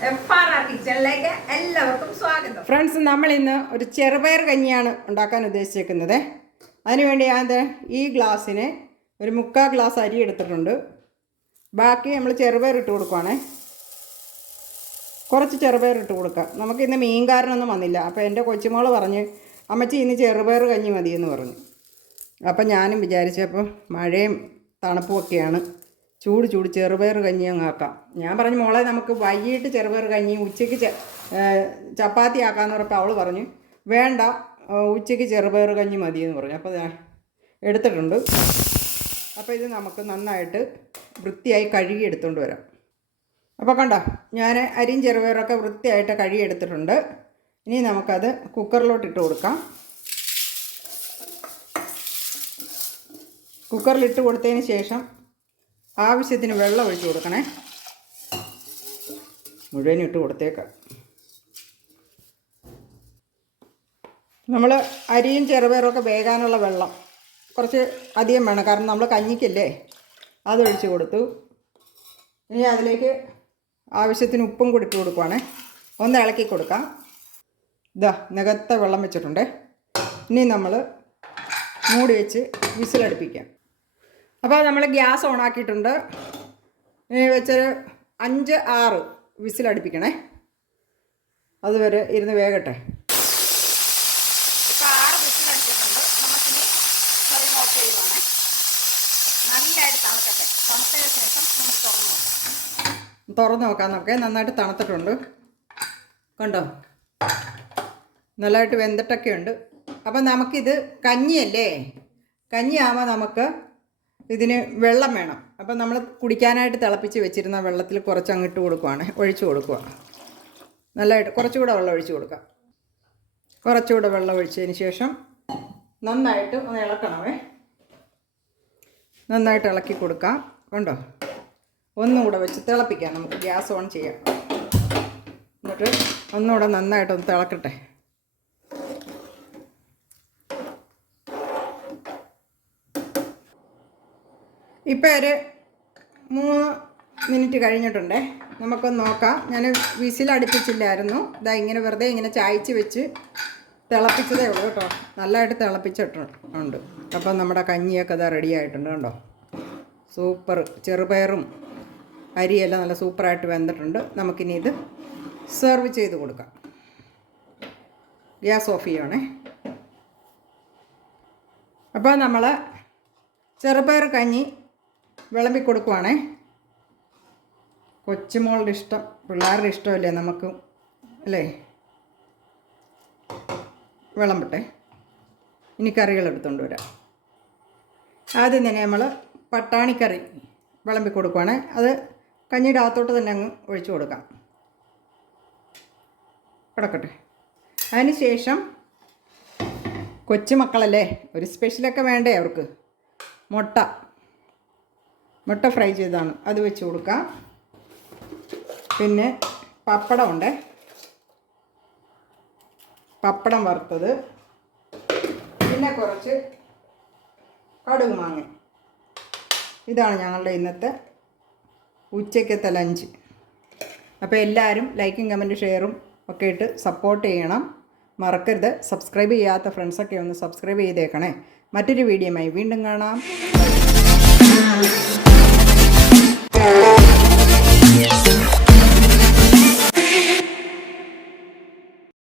കിച്ചണിലേക്ക് എല്ലാവർക്കും സ്വാഗതം. ഫ്രണ്ട്സ്, നമ്മൾ ഇന്ന് ഒരു ചെറുപയർ കഞ്ഞിയാണ് ഉണ്ടാക്കാൻ ഉദ്ദേശിച്ചിരിക്കുന്നത്. അതിനുവേണ്ടി ഞാൻ ഈ ഗ്ലാസ്സിന് ഒരു 3/4 ഗ്ലാസ് അരി എടുത്തിട്ടുണ്ട്. ബാക്കി നമ്മൾ ചെറുപയർ ഇട്ട് കൊടുക്കുവാണേ. കുറച്ച് ചെറുപയർ ഇട്ട് കൊടുക്കാം. നമുക്കിന്ന് മീൻകാരനൊന്നും വന്നില്ല. അപ്പോൾ എൻ്റെ കൊച്ചുമോൾ പറഞ്ഞ് അമ്മച്ചി ഇന്ന് ചെറുപയർ കഞ്ഞി മതിയെന്ന് പറഞ്ഞു. അപ്പം ഞാനും വിചാരിച്ചപ്പോൾ മഴയും തണുപ്പുമൊക്കെയാണ്, ചൂട് ചെറുപയർ കഞ്ഞി അങ്ങ് ആക്കാം. ഞാൻ പറഞ്ഞു മോളെ നമുക്ക് വൈകിട്ട് ചെറുപയർ കഞ്ഞി ഉച്ചയ്ക്ക് ചപ്പാത്തി ആക്കാമെന്ന് പറഞ്ഞപ്പോൾ അവൾ പറഞ്ഞു വേണ്ട, ഉച്ചയ്ക്ക് ചെറുപയർ കഞ്ഞി മതിയെന്ന് പറഞ്ഞു. അപ്പോൾ ഞാൻ എടുത്തിട്ടുണ്ട്. അപ്പോൾ ഇത് നമുക്ക് നന്നായിട്ട് വൃത്തിയായി കഴുകി എടുത്തുകൊണ്ട് വരാം. അപ്പോൾ കണ്ടോ, ഞാൻ അരിയും ചെറുപയറൊക്കെ വൃത്തിയായിട്ട് കഴുകി എടുത്തിട്ടുണ്ട്. ഇനി നമുക്കത് കുക്കറിലോട്ട് ഇട്ട് കൊടുക്കാം. കുക്കറിലിട്ട് കൊടുത്തതിന് ശേഷം ആവശ്യത്തിന് വെള്ളം ഒഴിച്ച് കൊടുക്കണേ. മുഴുവനും ഇട്ട് കൊടുത്തേക്കാം. നമ്മൾ അരിയും ചെറുപയറൊക്കെ വേകാനുള്ള വെള്ളം കുറച്ച് അധികം വേണം, കാരണം നമ്മൾ കഞ്ഞിക്കല്ലേ. അതൊഴിച്ച് കൊടുത്തു. ഇനി അതിലേക്ക് ആവശ്യത്തിന് ഉപ്പും കൂടി ഇട്ട് കൊടുക്കുവാണേ. ഒന്ന് ഇളക്കി കൊടുക്കാം. ഇതാ നികത്ത വെള്ളം വെച്ചിട്ടുണ്ട്. ഇനി നമ്മൾ മൂടി വെച്ച് വിസിലടുപ്പിക്കാം. അപ്പോൾ നമ്മൾ ഗ്യാസ് ഓണാക്കിയിട്ടുണ്ട്. ഇനി വെച്ചൊരു 5-6 വിസിലടുപ്പിക്കണേ. അതുവരെ ഇരുന്ന് വേകട്ടെ. ഇപ്പോൾ 6 വിസിലടിച്ചിട്ടുണ്ട്. നമുക്കിനി ഫ്ലെയിം ഓഫ് ചെയ്യുവാണ്. നല്ലതായിട്ട് തണുക്കട്ടെ. തണുത്തതിന് ശേഷം നമുക്ക് തുറന്ന് നോക്കാം. നമുക്ക് നന്നായിട്ട് തണുത്തിട്ടുണ്ട്. കണ്ടോ, നല്ലതായിട്ട് വെന്തിട്ടൊക്കെ ഉണ്ട്. അപ്പം നമുക്കിത് കഞ്ഞിയല്ലേ, കഞ്ഞിയാകുമ്പോൾ നമുക്ക് ഇതിന് വെള്ളം വേണം. അപ്പം നമ്മൾ കുടിക്കാനായിട്ട് തിളപ്പിച്ച് വെച്ചിരുന്ന വെള്ളത്തിൽ കുറച്ച് അങ്ങിട്ട് കൊടുക്കുവാണ്, ഒഴിച്ചു കൊടുക്കുക. നല്ലതായിട്ട് കുറച്ചുകൂടെ വെള്ളം ഒഴിച്ച് കൊടുക്കാം. കുറച്ചുകൂടെ വെള്ളം ഒഴിച്ചതിന് ശേഷം നന്നായിട്ട് ഒന്ന് ഇളക്കണമേ. നന്നായിട്ട് ഇളക്കി കൊടുക്കാം. കണ്ടോ, ഒന്നും കൂടെ വെച്ച് തിളപ്പിക്കാം. നമുക്ക് ഗ്യാസ് ഓൺ ചെയ്യാം. എന്നിട്ട് ഒന്നുകൂടെ നന്നായിട്ടൊന്ന് തിളക്കട്ടെ. ഇപ്പോൾ ഒരു 3 മിനിറ്റ് കഴിഞ്ഞിട്ടുണ്ടേ. നമുക്കൊന്ന് നോക്കാം. ഞാൻ വിസിലടുപ്പിച്ചില്ലായിരുന്നു. ഇതാ ഇങ്ങനെ വെറുതെ ഇങ്ങനെ ചായച്ച് വെച്ച് തിളപ്പിച്ചതേ ഉള്ളൂ കേട്ടോ. നല്ലതായിട്ട് തിളപ്പിച്ചിട്ടുണ്ട്. അപ്പം നമ്മുടെ കഞ്ഞിയൊക്കെ ഇതാ റെഡി ആയിട്ടുണ്ട്. കണ്ടോ, സൂപ്പർ. ചെറുപയറും അരിയെല്ലാം നല്ല സൂപ്പറായിട്ട് വെന്തിട്ടുണ്ട്. നമുക്കിനി ഇത് സെർവ് ചെയ്ത് കൊടുക്കാം. ഗ്യാസ് ഓഫ് ചെയ്യണേ. അപ്പോൾ നമ്മൾ ചെറുപയർ കഞ്ഞി വിളമ്പി കൊടുക്കുവാണേ. കൊച്ചുമോളുടെ ഇഷ്ടം, പിള്ളേരുടെ ഇഷ്ടമല്ലേ നമുക്ക്, അല്ലേ? വിളമ്പട്ടെ. ഇനി കറികൾ എടുത്തുകൊണ്ട് വരാം. ആദ്യം തന്നെ നമ്മൾ പട്ടാണിക്കറി വിളമ്പി കൊടുക്കുവാണേ. അത് കഞ്ഞിയുടെ അകത്തോട്ട് തന്നെ അങ്ങ് ഒഴിച്ചു കൊടുക്കാം. കിടക്കട്ടെ. അതിന് ശേഷം കൊച്ചുമക്കളല്ലേ, ഒരു സ്പെഷ്യലൊക്കെ വേണ്ടേ അവർക്ക്. മുട്ട ഫ്രൈ ചെയ്താണ്, അത് വെച്ച് കൊടുക്കാം. പിന്നെ പപ്പടമുണ്ട്, പപ്പടം വറുത്തത്. പിന്നെ കുറച്ച് കടുക് മാങ്ങ. ഇതാണ് ഞങ്ങളുടെ ഇന്നത്തെ ഉച്ചയ്ക്കത്തെ ലഞ്ച്. അപ്പോൾ എല്ലാവരും ലൈക്കും കമൻറ്റും ഷെയറും ഒക്കെ ഇട്ട് സപ്പോർട്ട് ചെയ്യണം. മറക്കരുത്. സബ്സ്ക്രൈബ് ചെയ്യാത്ത ഫ്രണ്ട്സൊക്കെ ഒന്ന് സബ്സ്ക്രൈബ് ചെയ്തേക്കണേ. മറ്റൊരു വീഡിയോയുമായി വീണ്ടും കാണാം.